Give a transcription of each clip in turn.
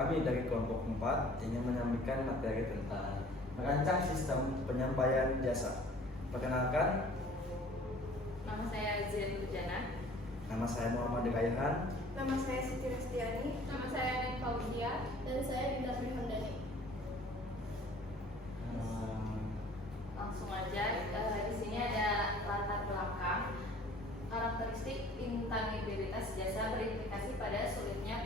Kami dari kelompok 4 ingin menyampaikan materi tentang merancang sistem penyampaian jasa. Perkenalkan, Nama saya Zen Lujana. nama saya Muhammad Rayhan. Nama saya Siti Restiani. Nama saya Nen Fauzia. Dan saya Dinda Handani. Langsung aja, di sini ada latar belakang. Karakteristik intangibilitas jasa berimplikasi pada sulitnya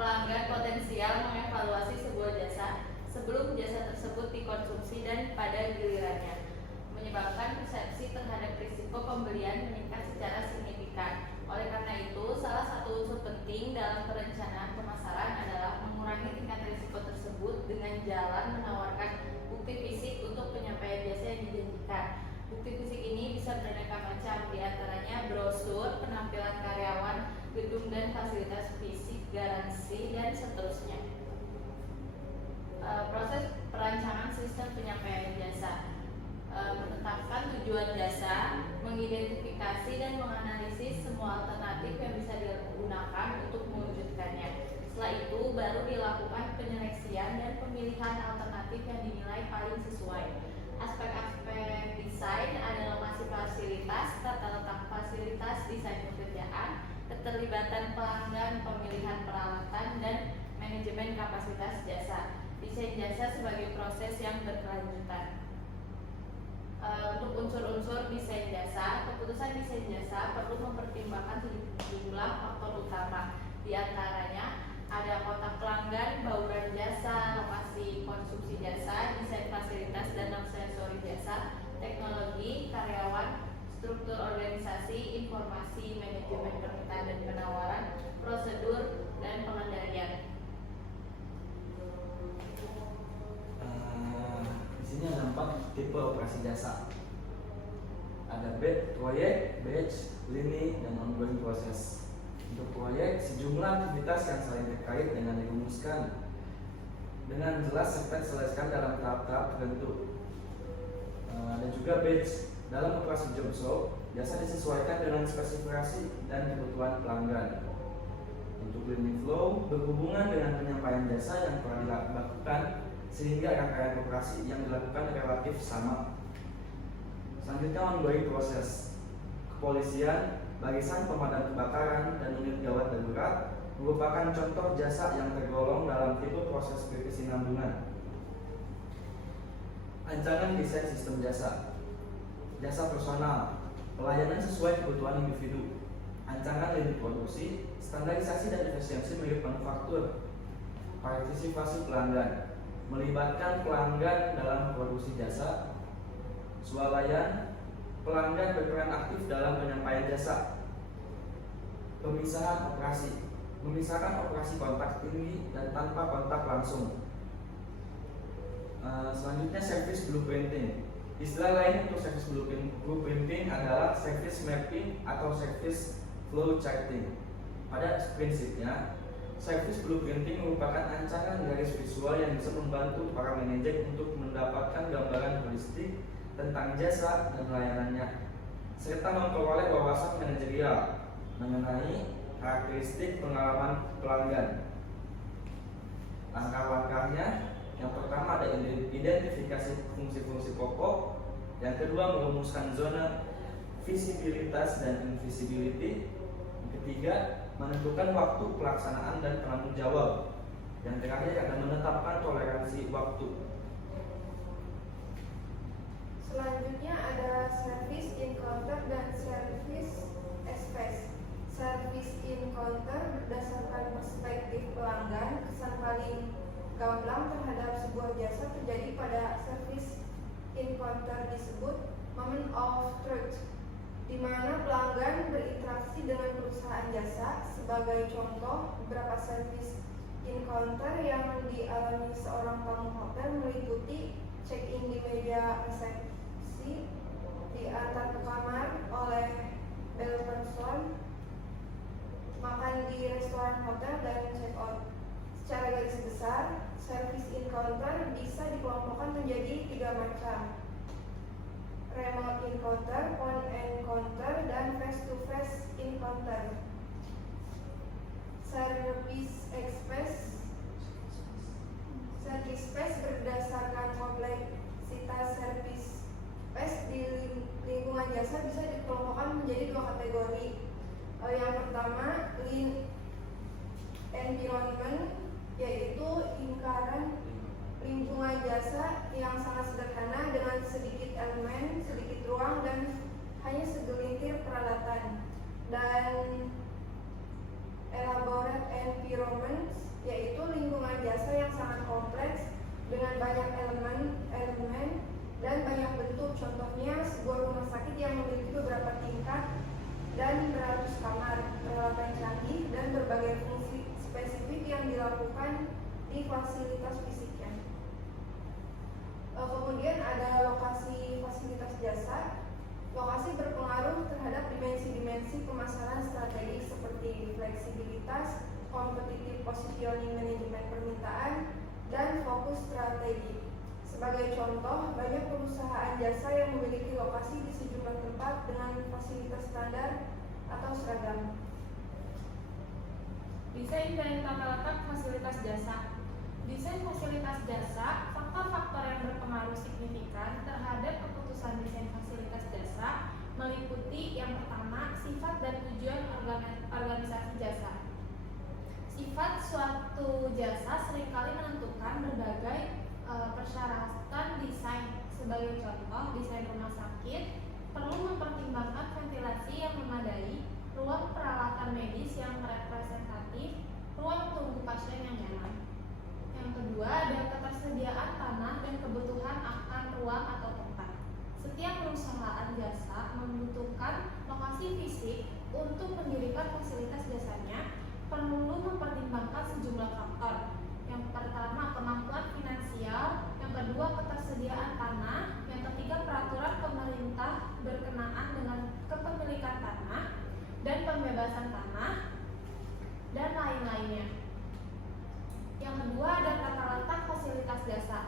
pelanggan potensial mengevaluasi sebuah jasa sebelum jasa tersebut dikonsumsi dan pada gilirannya, menyebabkan persepsi terhadap risiko pembelian meningkat secara signifikan. Oleh karena itu, salah satu unsur penting dalam perencanaan pemasaran adalah mengurangi tingkat risiko tersebut dengan jalan menawarkan bukti fisik untuk penyampaian jasa yang dijanjikan. Bukti fisik ini bisa beraneka macam, diantaranya brosur, penampilan karyawan, gedung dan fasilitas fisik, garansi, dan seterusnya. Proses perancangan sistem penyampaian jasa, menetapkan tujuan jasa, mengidentifikasi dan menganalisis semua alternatif yang bisa digunakan untuk mewujudkannya. Setelah itu baru dilakukan penyeleksian dan pemilihan alternatif yang dinilai paling sesuai. Aspek-aspek desain adalah lokasi fasilitas, tata letak fasilitas, desain pekerjaan, keterlibatan pelanggan, pemilihan peralatan, dan manajemen kapasitas jasa. Desain jasa sebagai proses yang berkelanjutan. Untuk unsur-unsur desain jasa, keputusan desain jasa perlu mempertimbangkan sejumlah faktor utama. Di antaranya ada kontak pelanggan, bauran jasa, lokasi konsumsi jasa, desain fasilitas dan aksesori jasa, teknologi, karyawan, struktur organisasi, informasi, manajemen permintaan dan penawaran, prosedur, dan pengendalian. Di sini ada 4 tipe operasi jasa. Ada proyek, batch, lini, dan ongoing proses. Untuk proyek, sejumlah aktivitas yang saling terkait dengan dirumuskan dengan jelas serta diselesaikan dalam tahap-tahap tertentu. Dan juga batch, dalam operasi job show, jasa disesuaikan dengan spesifikasi dan kebutuhan pelanggan. Untuk lini flow, berhubungan dengan penyampaian jasa yang telah dilakukan sehingga rangkaian operasi yang dilakukan relatif sama. Selanjutnya ongoing proses. Kepolisian, barisan pemadam kebakaran, dan unit gawat darurat merupakan contoh jasa yang tergolong dalam tipe proses berkesinambungan. Rancangan desain sistem jasa. Jasa personal, pelayanan sesuai kebutuhan individu. Rancangan lini produksi, standarisasi dan efisiensi milik manufaktur. Partisipasi pelanggan, melibatkan pelanggan dalam produksi jasa. Swalayan, pelanggan berperan aktif dalam penyampaian jasa. Pemisahan operasi, memisahkan operasi kontak tinggi dan tanpa kontak langsung. Selanjutnya service blueprinting. Istilah lain untuk service blueprinting adalah service mapping atau service flow charting. Pada prinsipnya, service blueprinting merupakan rancangan garis visual yang bisa membantu para manajer untuk mendapatkan gambaran holistik tentang jasa dan layanannya, serta memperoleh wawasan manajerial mengenai karakteristik pengalaman pelanggan. Langkah-langkahnya, yang pertama ada identifikasi fungsi-fungsi pokok, yang kedua merumuskan zona visibilitas dan invisibility, yang ketiga menentukan waktu pelaksanaan dan penanggung jawab, yang terakhir ada menetapkan toleransi waktu. Selanjutnya ada service encounter dan service space. Service encounter berdasarkan perspektif pelanggan, kesan paling gamblang terhadap sebuah jasa terjadi pada service encounter disebut moment of truth, di mana pelanggan berinteraksi dengan perusahaan jasa. Sebagai contoh, beberapa service encounter yang dialami seorang tamu hotel meliputi check-in di meja resepsi, diantar ke kamar oleh bellperson, makan di restoran hotel, dan check out. Secara garis besar, service encounter bisa dikelompokkan menjadi 3 macam: remote encounter, phone encounter, dan face-to-face encounter. jasa bisa dikelompokkan menjadi dua kategori. Yang pertama, environment, yaitu lingkungan jasa yang sangat sederhana dengan sedikit elemen, sedikit ruang, dan hanya segelintir peralatan. Dan elaborate environment, yaitu lingkungan jasa yang sangat kompleks dengan banyak elemen dan banyak bentuk. Contohnya sebuah rumah sakit yang memiliki beberapa tingkat dan beratus kamar, peralatan canggih, dan berbagai fungsi spesifik yang dilakukan di fasilitas fisiknya. Kemudian ada lokasi fasilitas jasa. Lokasi berpengaruh terhadap dimensi-dimensi pemasaran strategis seperti fleksibilitas, competitive positioning, manajemen permintaan, dan fokus strategi. Sebagai contoh, banyak perusahaan jasa yang memiliki lokasi di sejumlah tempat dengan fasilitas standar atau seragam. Desain dan tata letak fasilitas jasa. Desain fasilitas jasa, faktor-faktor yang berpengaruh signifikan terhadap keputusan desain fasilitas jasa meliputi yang pertama, sifat dan tujuan organisasi jasa. Sifat suatu jasa seringkali menentukan berbagai persyaratan desain. Sebagai contoh, desain rumah sakit perlu mempertimbangkan ventilasi yang memadai, ruang peralatan medis yang representatif, ruang tunggu pasien yang nyaman. Yang kedua, ada ketersediaan tanah dan kebutuhan akan ruang atau tempat. Setiap perusahaan jasa membutuhkan lokasi fisik untuk mendirikan fasilitas jasanya, perlu mempertimbangkan sejumlah faktor. Yang pertama, kemampuan finansial. Yang kedua, ketersediaan tanah. Yang ketiga, peraturan pemerintah berkenaan dengan kepemilikan tanah dan pembebasan tanah, dan lain-lainnya. Yang kedua, ada tata letak fasilitas jasa.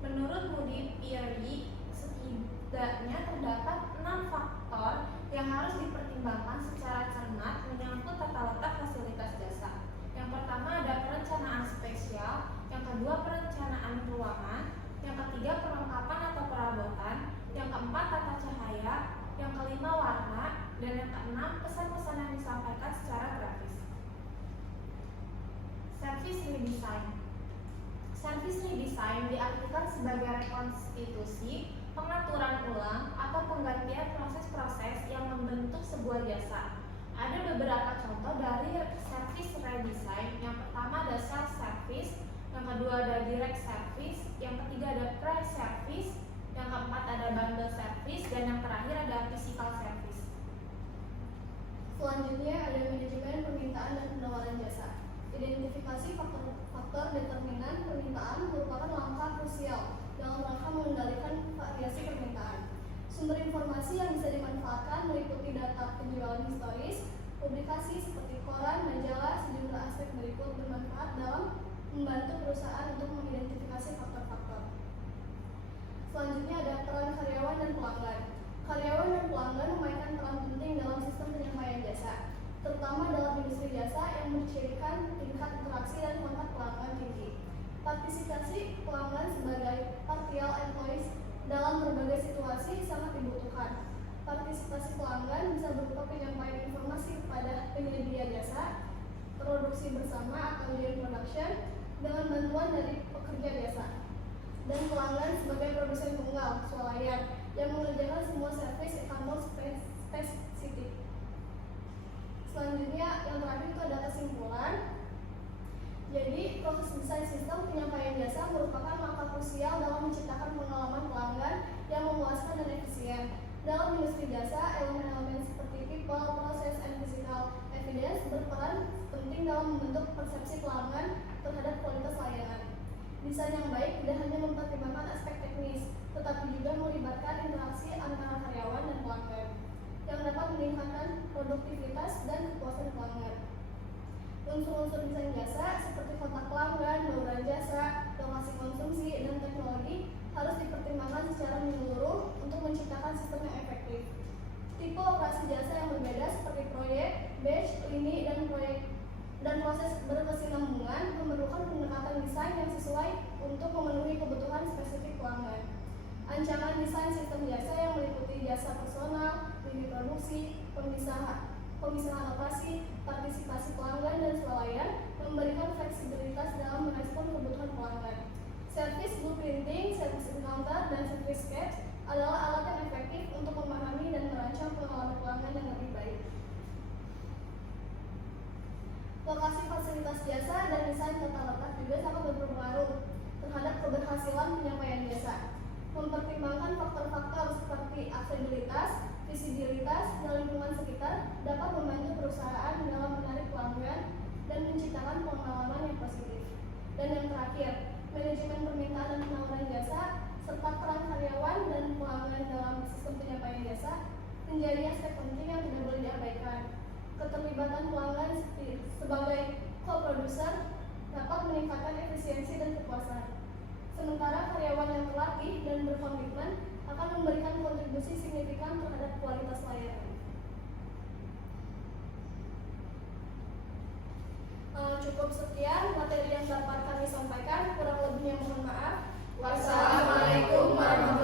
Menurut Moody Peary, setidaknya terdapat 6 faktor yang harus dipertimbangkan secara cermat menyangkut tata letak fasilitas jasa. Yang pertama, ada perencanaan spesial. Yang kedua, perencanaan ruangan. Yang ketiga, perlengkapan atau perabotan. Yang keempat, tata cahaya. Yang kelima, warna. Dan yang keenam, pesan-pesan yang disampaikan secara grafis. Service redesign. Service redesign diartikan sebagai rekonstitusi, pengaturan ulang, atau penggantian proses-proses yang membentuk sebuah jasa. Ada beberapa contoh dari service redesign. Yang pertama ada self service, yang kedua ada direct service, yang ketiga ada pre-service, yang keempat ada bundle service, dan yang terakhir ada physical service. Selanjutnya ada manajemen permintaan dan penawaran jasa. Identifikasi faktor determinan permintaan merupakan langkah krusial dalam rangka mengendalikan variasi permintaan. Sumber informasi yang bisa dimanfaatkan meliputi data penjualan historis, publikasi seperti koran, majalah. Sejumlah aspek berikut bermanfaat dalam membantu perusahaan untuk mengidentifikasi faktor-faktor. Selanjutnya ada peran karyawan dan pelanggan. Karyawan dan pelanggan memainkan peran penting dalam sistem penyampaian jasa, terutama dalam industri jasa yang mencirikan tingkat interaksi dan kontak pelanggan tinggi. Partisipasi pelanggan sebagai partial employees dalam berbagai situasi sangat dibutuhkan. Partisipasi pelanggan bisa berupa penyampaian informasi kepada penyedia jasa, produksi bersama atau joint production dengan bantuan dari pekerja jasa, dan pelanggan sebagai produsen tunggal swalayan yang mengerjakan semua service e-commerce spesifik. Selanjutnya yang terakhir itu ada kesimpulan. Jadi, proses desain sistem penyampaian jasa merupakan langkah krusial dalam menciptakan pengalaman pelanggan yang memuaskan dan efisien. Dalam industri jasa, elemen-elemen seperti people, process, and physical evidence berperan penting dalam membentuk persepsi pelanggan terhadap kualitas layanan. Desain yang baik tidak hanya mempertimbangkan aspek teknis, tetapi juga melibatkan interaksi antara karyawan dan pelanggan yang dapat meningkatkan produktivitas dan kepuasan pelanggan. Unsur-unsur desain jasa seperti kontak pelanggan, bauran jasa, lokasi konsumsi, dan teknologi harus dipertimbangkan secara menyeluruh untuk menciptakan sistem yang efektif. Tipe operasi jasa yang berbeda seperti proyek, batch, lini, dan proses berkesinambungan memerlukan pendekatan desain yang sesuai untuk memenuhi kebutuhan spesifik pelanggan. Ancaman desain sistem jasa yang meliputi jasa personal, lini produksi, pemisahan operasi, partisipasi pelanggan dan swalayan, memberikan fleksibilitas dalam merespon kebutuhan pelanggan. Service blueprinting, service encounter, dan service sketch adalah alat yang efektif untuk memahami dan merancang pengalaman pelanggan yang lebih baik. Lokasi fasilitas jasa dan desain tata letak juga sangat berpengaruh terhadap keberhasilan penyampaian jasa. Mempertimbangkan faktor-faktor seperti aksesibilitas, visibilitas, dan lingkungan sekitar dapat membantu perusahaan dalam menarik pelanggan dan menciptakan pengalaman yang positif. Dan yang terakhir, manajemen permintaan dan penawaran jasa serta peran karyawan dan pelanggan dalam sistem penyampaian jasa menjadi aspek penting yang tidak boleh diabaikan. Keterlibatan pelanggan sebagai co-producer dapat meningkatkan efisiensi dan kepuasan. Sementara karyawan yang terlatih dan berkomitmen akan memberikan kontribusi signifikan terhadap kualitas layanan. Cukup sekian materi yang dapat kami sampaikan, kurang lebihnya mohon maaf. Wassalamualaikum warahmatullahi